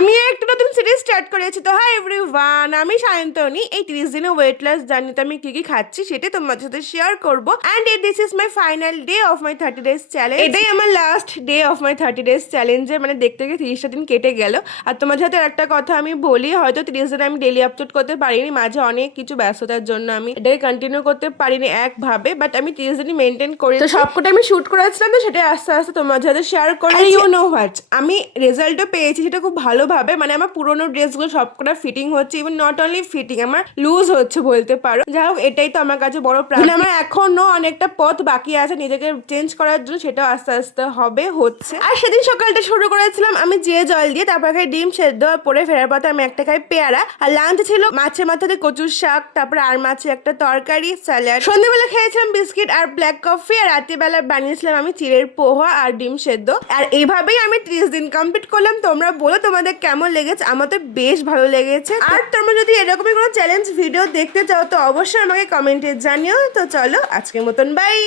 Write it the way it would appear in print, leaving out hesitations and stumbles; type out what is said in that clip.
আমি একটা নতুন সিরিজ স্টার্ট করেছি। তো হাই এভরিওয়ান, আমি সায়ন্তনী। এই 30 দিনে ওয়েট লস জার্নিতে আমি কি কি খাচ্ছি সেটা তোমাদের সাথে শেয়ার করব। And this is my final day of my 30 days challenge. এটাই আমার last day of my 30 days চ্যালেঞ্জে, মানে দেখতে গিয়ে 30টা দিন কেটে গেল। আর তোমাদের সাথে একটা কথা আমি বলি, হয়তো 30 দিন আমি ডেলি আপলোড করতে পারিনি, মাঝে অনেক কিছু ব্যস্ততার জন্য আমি এটাকে কন্টিনিউ করতে পারিনি একভাবে, বাট আমি 30 দিনই মেনটেন করি। তো সবকটা আমি শুট করেছিলাম, তো সেটা আস্তে আস্তে তোমাদের সাথে শেয়ার করি। ইউ নো হোয়াট, আমি রেজাল্টও পেয়েছি সেটা খুব ভালোভাবে। মানে আমার পুরোনো ড্রেসগুলো সবকটা ফিটিং হচ্ছে, ইভেন নট অনলি ফিটিং, আমার লুজ হচ্ছে বলতে পারো। যাই হোক, এটাই তো আমার কাছে বড় প্রাপ্তি। আমার এখনো অনেকটা পথ বাকি আছে নিজেকে চেঞ্জ করার জন্য, সেটাও আস্তে আস্তে হবে, হচ্ছে। আর সেদিন সকালটা শুরু করেছিলাম আমি যে জল দিয়ে, তারপর খাই ডিম সেদ্ধ, পরে ফেরার পথে আমি একটা খাই পেয়ারা। আর লাঞ্চ ছিল মাছের মাথাতে কচুর শাক, তারপর আর মাছের একটা তরকারি, স্যালাড। সন্ধ্যেবেলা খেয়েছিলাম বিস্কিট আর ব্ল্যাক কফি। আর রাত্রিবেলা বানিয়েছিলাম আমি চিড়ের পোহা আর ডিম সেদ্ধ। আর এইভাবেই আমি 30 দিন কমপ্লিট করলাম। তোমরা বলো তোমাদের কেমন লেগেছে? আমার তো বেশ ভালো লেগেছে। আর তোমরা যদি এরকমই কোনো চ্যালেঞ্জ ভিডিও দেখতে চাও তো অবশ্যই আমাকে কমেন্টে জানিও। তো চলো, আজকের মতন বাই।